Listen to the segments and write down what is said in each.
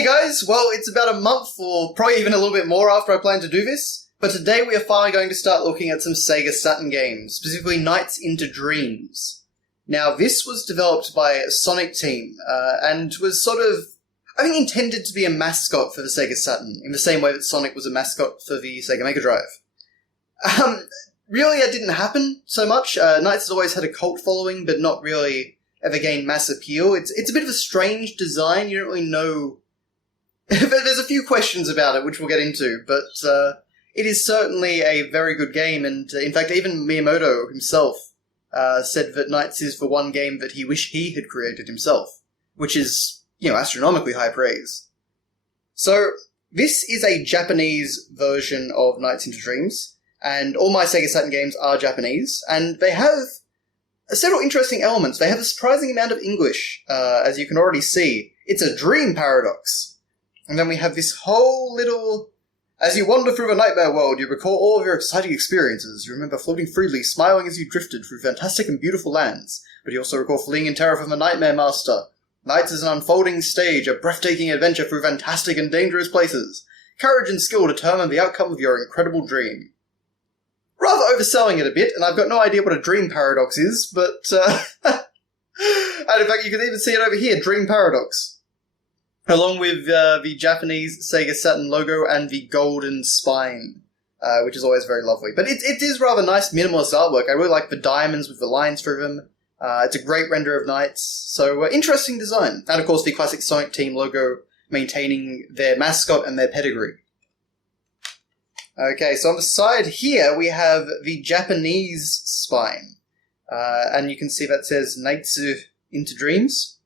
Hey guys, well, it's about a month or probably even a little bit more after I planned to do this, but today we are finally going to start looking at some Sega Saturn games, specifically Nights into Dreams. Now, this was developed by a Sonic team, and was sort of, I think, intended to be a mascot for the Sega Saturn, in the same way that Sonic was a mascot for the Sega Mega Drive. Really, that didn't happen so much. Nights has always had a cult following, but not really ever gained mass appeal. It's a bit of a strange design. You don't really know. There's a few questions about it, which we'll get into, but it is certainly a very good game, and in fact, even Miyamoto himself said that Nights is the one game that he wished he had created himself, which is, astronomically high praise. So, this is a Japanese version of Nights into Dreams, and all my Sega Saturn games are Japanese, and they have several interesting elements. They have a surprising amount of English, as you can already see. It's a dream paradox. And then we have this whole little... As you wander through the nightmare world, you recall all of your exciting experiences. You remember floating freely, smiling as you drifted through fantastic and beautiful lands. But you also recall fleeing in terror from the Nightmare Master. Nights is an unfolding stage, a breathtaking adventure through fantastic and dangerous places. Courage and skill determine the outcome of your incredible dream. Rather overselling it a bit, and I've got no idea what a dream paradox is, but... and in fact, you can even see it over here, Dream Paradox. Along with the Japanese Sega Saturn logo and the golden spine, which is always very lovely. But it is rather nice minimalist artwork. I really like the diamonds with the lines through them. It's a great render of Nights. So, interesting design. And of course the classic Sonic Team logo maintaining their mascot and their pedigree. Okay, so on the side here we have the Japanese spine. And you can see that says Nights into Dreams.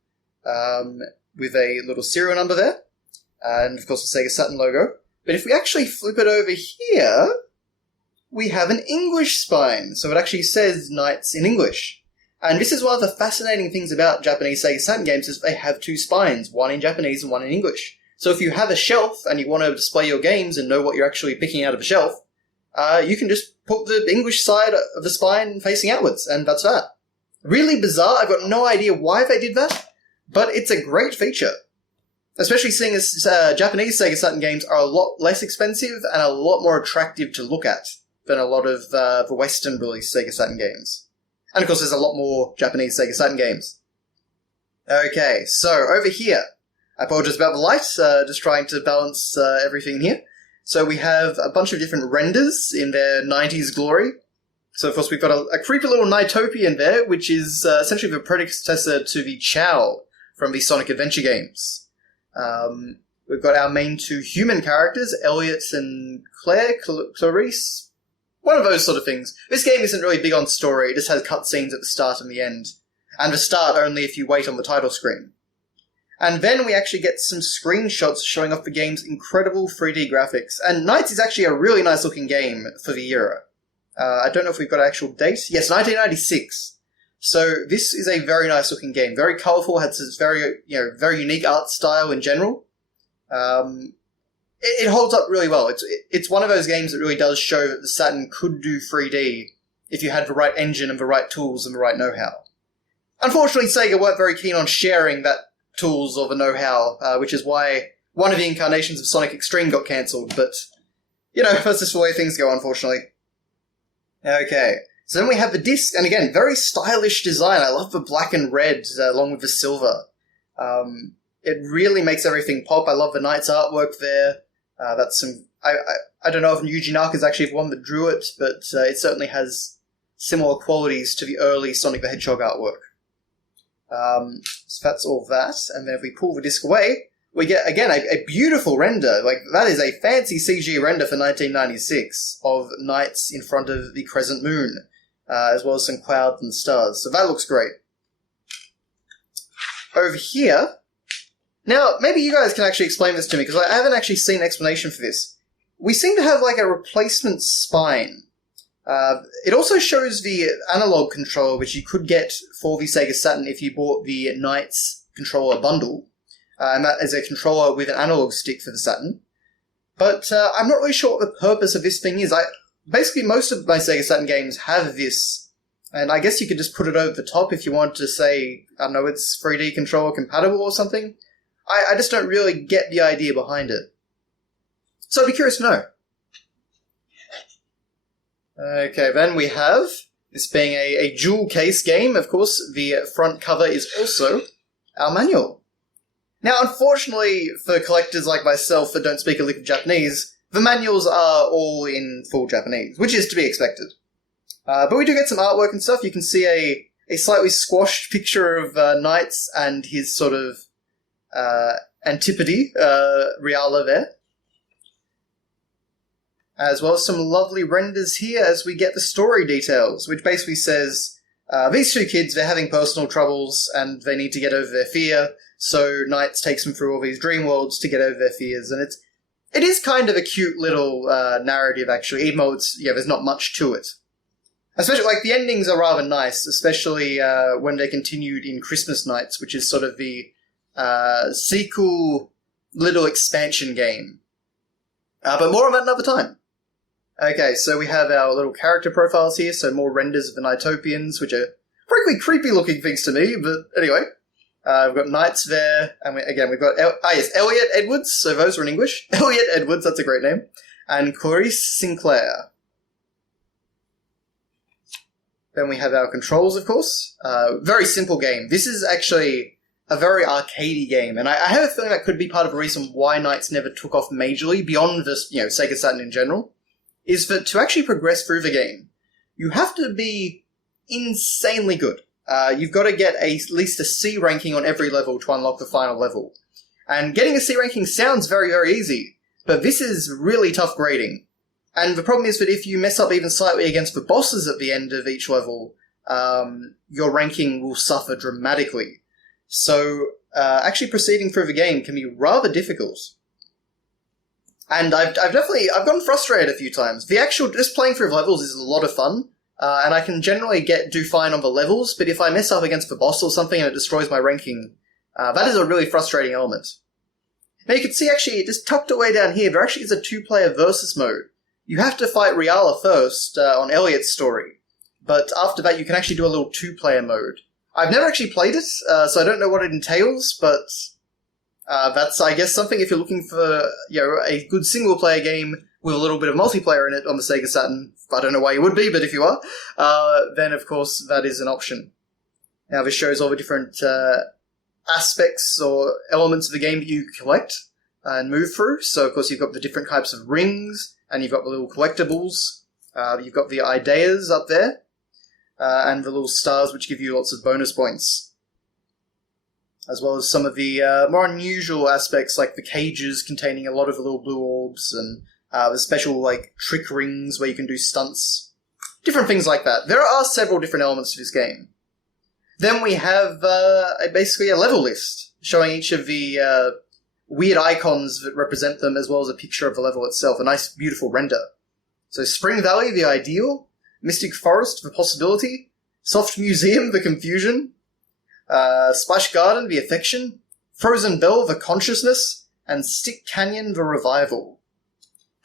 With a little serial number there, and of course the Sega Saturn logo. But if we actually flip it over here, we have an English spine, so it actually says Nights in English. And this is one of the fascinating things about Japanese Sega Saturn games, is they have two spines, one in Japanese and one in English. So if you have a shelf and you want to display your games and know what you're actually picking out of a shelf, you can just put the English side of the spine facing outwards, and that's that. Really bizarre, I've got no idea why they did that. But it's a great feature, especially seeing as Japanese Sega Saturn games are a lot less expensive and a lot more attractive to look at than a lot of the Western released Sega Saturn games. And of course there's a lot more Japanese Sega Saturn games. Okay, so over here, I apologize about the light, just trying to balance everything here. So we have a bunch of different renders in their 90s glory. So of course we've got a creepy little Nightopia there, which is essentially the predecessor to the Chow from the Sonic Adventure games. We've got our main two human characters, Elliot and Clarice. One of those sort of things. This game isn't really big on story, it just has cutscenes at the start and the end. And the start only if you wait on the title screen. And then we actually get some screenshots showing off the game's incredible 3D graphics. And Nights is actually a really nice looking game for the era. I don't know if we've got an actual date. Yes, 1996. So this is a very nice looking game. Very colourful, has this very unique art style in general. It holds up really well. It's one of those games that really does show that the Saturn could do 3D if you had the right engine and the right tools and the right know-how. Unfortunately, Sega weren't very keen on sharing that tools or the know-how, which is why one of the incarnations of Sonic Extreme got cancelled, but, that's just the way things go, unfortunately. Okay, so then we have the disc, and again, very stylish design. I love the black and red along with the silver. It really makes everything pop. I love the Nights artwork there. That's some... I don't know if Yuji Naka is actually the one that drew it, but it certainly has similar qualities to the early Sonic the Hedgehog artwork. So that's all that, and then if we pull the disc away, we get, again, a beautiful render. Like, that is a fancy CG render for 1996 of Nights in front of the crescent moon, as well as some clouds and stars. So that looks great. Over here... Now, maybe you guys can actually explain this to me, because I haven't actually seen an explanation for this. We seem to have, like, a replacement spine. It also shows the analog controller, which you could get for the Sega Saturn if you bought the Nights controller bundle. And that is a controller with an analog stick for the Saturn. But I'm not really sure what the purpose of this thing is. Basically, most of my Sega Saturn games have this, and I guess you could just put it over the top if you want to say, I don't know, it's 3D controller compatible or something. I just don't really get the idea behind it. So I'd be curious to know. Okay, then we have, this being a dual case game, of course, the front cover is also our manual. Now, unfortunately for collectors like myself that don't speak a lick of Japanese, the manuals are all in full Japanese, which is to be expected. But we do get some artwork and stuff. You can see a slightly squashed picture of Knights and his sort of antipode, Riala there. As well as some lovely renders here as we get the story details, which basically says, these two kids, they're having personal troubles and they need to get over their fear, so Knights takes them through all these dream worlds to get over their fears, and it is kind of a cute little narrative, actually, even though there's not much to it. Especially, the endings are rather nice, especially when they're continued in Christmas Nights, which is sort of the sequel little expansion game. But more on that another time. Okay, so we have our little character profiles here, so more renders of the Nightopians, which are frankly creepy-looking things to me, but anyway. We've got Knights there, and we've got Elliot Edwards, so those are in English. Elliot Edwards, that's a great name. And Clarice Sinclair. Then we have our controls, of course. Very simple game. This is actually a very arcadey game, and I have a feeling that could be part of the reason why Knights never took off majorly, beyond this, Sega Saturn in general, is that to actually progress through the game, you have to be insanely good. You've got to get at least a C ranking on every level to unlock the final level. And getting a C ranking sounds very, very easy, but this is really tough grading. And the problem is that if you mess up even slightly against the bosses at the end of each level, your ranking will suffer dramatically. So, actually proceeding through the game can be rather difficult. And I've gotten frustrated a few times. Just playing through levels is a lot of fun, and I can generally do fine on the levels, but if I mess up against the boss or something and it destroys my ranking, that is a really frustrating element. Now you can see actually, just tucked away down here, there actually is a 2-player versus mode. You have to fight Riala first, on Elliot's story, but after that you can actually do a little 2-player mode. I've never actually played it, so I don't know what it entails, but that's, I guess, something if you're looking for, a good single-player game with a little bit of multiplayer in it on the Sega Saturn. I don't know why you would be, but if you are, then of course that is an option. Now this shows all the different aspects or elements of the game that you collect and move through. So of course you've got the different types of rings, and you've got the little collectibles. You've got the ideas up there, and the little stars which give you lots of bonus points. As well as some of the more unusual aspects, like the cages containing a lot of the little blue orbs, and the special, trick rings where you can do stunts. Different things like that. There are several different elements to this game. Then we have basically a level list, showing each of the weird icons that represent them, as well as a picture of the level itself. A nice, beautiful render. So Spring Valley, the ideal. Mystic Forest, the possibility. Soft Museum, the confusion. Splash Garden, the affection, Frozen Bell, the consciousness, and Stick Canyon, the revival.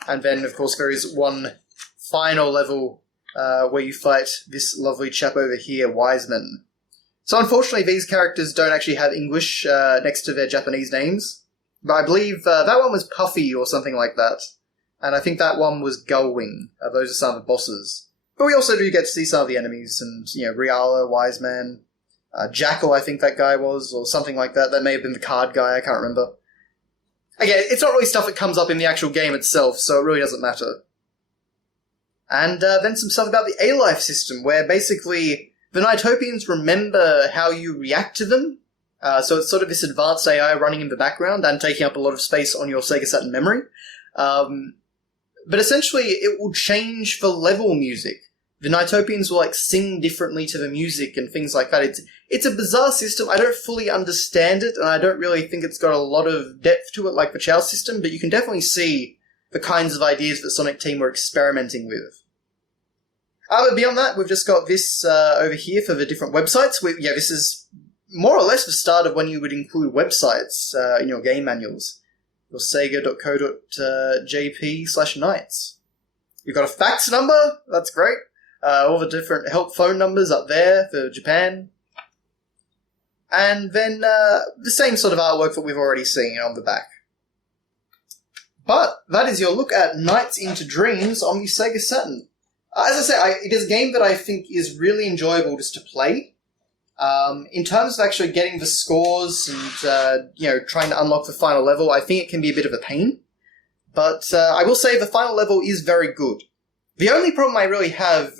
And then, of course, there is one final level where you fight this lovely chap over here, Wiseman. So unfortunately, these characters don't actually have English next to their Japanese names, but I believe that one was Puffy or something like that, and I think that one was Gullwing. Those are some of the bosses. But we also do get to see some of the enemies, and, Riala, Wiseman, Jackal, I think that guy was, or something like that. That may have been the card guy, I can't remember. Again, it's not really stuff that comes up in the actual game itself, so it really doesn't matter. And then some stuff about the A-Life system, where basically the Nightopians remember how you react to them. So it's sort of this advanced AI running in the background and taking up a lot of space on your Sega Saturn memory. But essentially, it will change the level music. The Nightopians will sing differently to the music and things like that. It's a bizarre system. I don't fully understand it, and I don't really think it's got a lot of depth to it like the Chow system, but you can definitely see the kinds of ideas that Sonic Team were experimenting with. But beyond that, we've just got this over here for the different websites. This is more or less the start of when you would include websites in your game manuals. Your sega.co.jp/Knights. You've got a fax number. That's great. All the different help phone numbers up there for Japan. and then the same sort of artwork that we've already seen on the back. But that is your look at Nights into Dreams on the Sega Saturn. As I say, it is a game that I think is really enjoyable just to play. In terms of actually getting the scores and trying to unlock the final level, I think it can be a bit of a pain. But I will say the final level is very good. The only problem I really have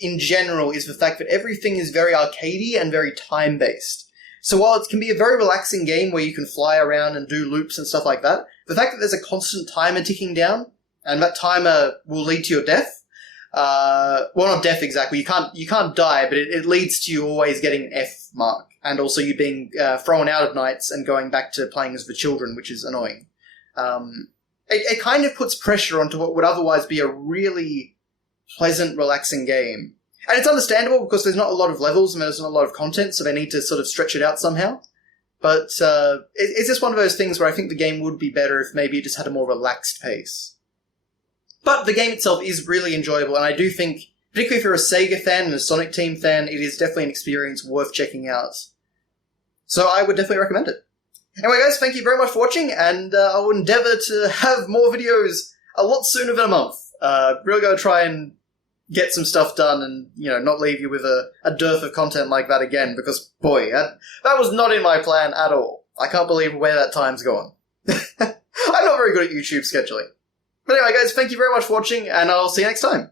in general is the fact that everything is very arcadey and very time-based. So while it can be a very relaxing game where you can fly around and do loops and stuff like that, the fact that there's a constant timer ticking down, and that timer will lead to your death. Well, not death exactly. You can't die, but it leads to you always getting an F mark, and also you being thrown out of nights and going back to playing as the children, which is annoying. It kind of puts pressure onto what would otherwise be a really pleasant, relaxing game. And it's understandable because there's not a lot of levels and there's not a lot of content, so they need to sort of stretch it out somehow. But it's just one of those things where I think the game would be better if maybe it just had a more relaxed pace. But the game itself is really enjoyable, and I do think, particularly if you're a Sega fan and a Sonic Team fan, it is definitely an experience worth checking out. So I would definitely recommend it. Anyway guys, thank you very much for watching, and I will endeavour to have more videos a lot sooner than a month. Really going to try and get some stuff done and, not leave you with a dearth of content like that again, because, boy, that was not in my plan at all. I can't believe where that time's gone. I'm not very good at YouTube scheduling. But anyway, guys, thank you very much for watching, and I'll see you next time.